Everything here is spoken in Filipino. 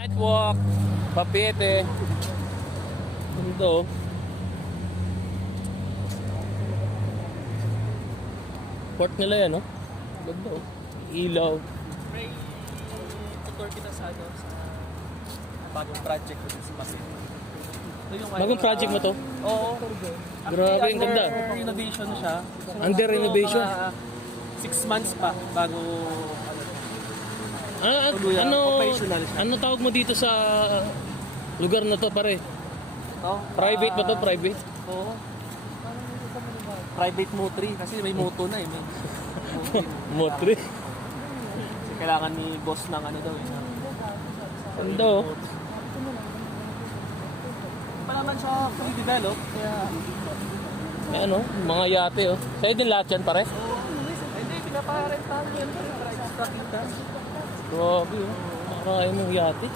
Night walk, Papeete. Ito. Port nila yan, no? Ganda, oh. Ilaw. May tutor kita sa bagong project ko sa Pasig. Ito yung Bagong project mo to? Oo. Grabe, ang ganda. Under renovation siya. Under renovation? 6 months pa bago operational siya. Ano tawag mo dito sa lugar na to, pare? Private ba to? Private? Oo. Private Mo3 kasi may moto na eh. May Motre. kasi kailangan ni boss ng ano daw eh. Ganda, oh. Pa naman siya fully develop kaya May ano, mga yate, oh. Sa'yo din lahat yan, pare? hindi pinaparentahan mo yun para extra kita. Grabe, oh. Marami mong yate.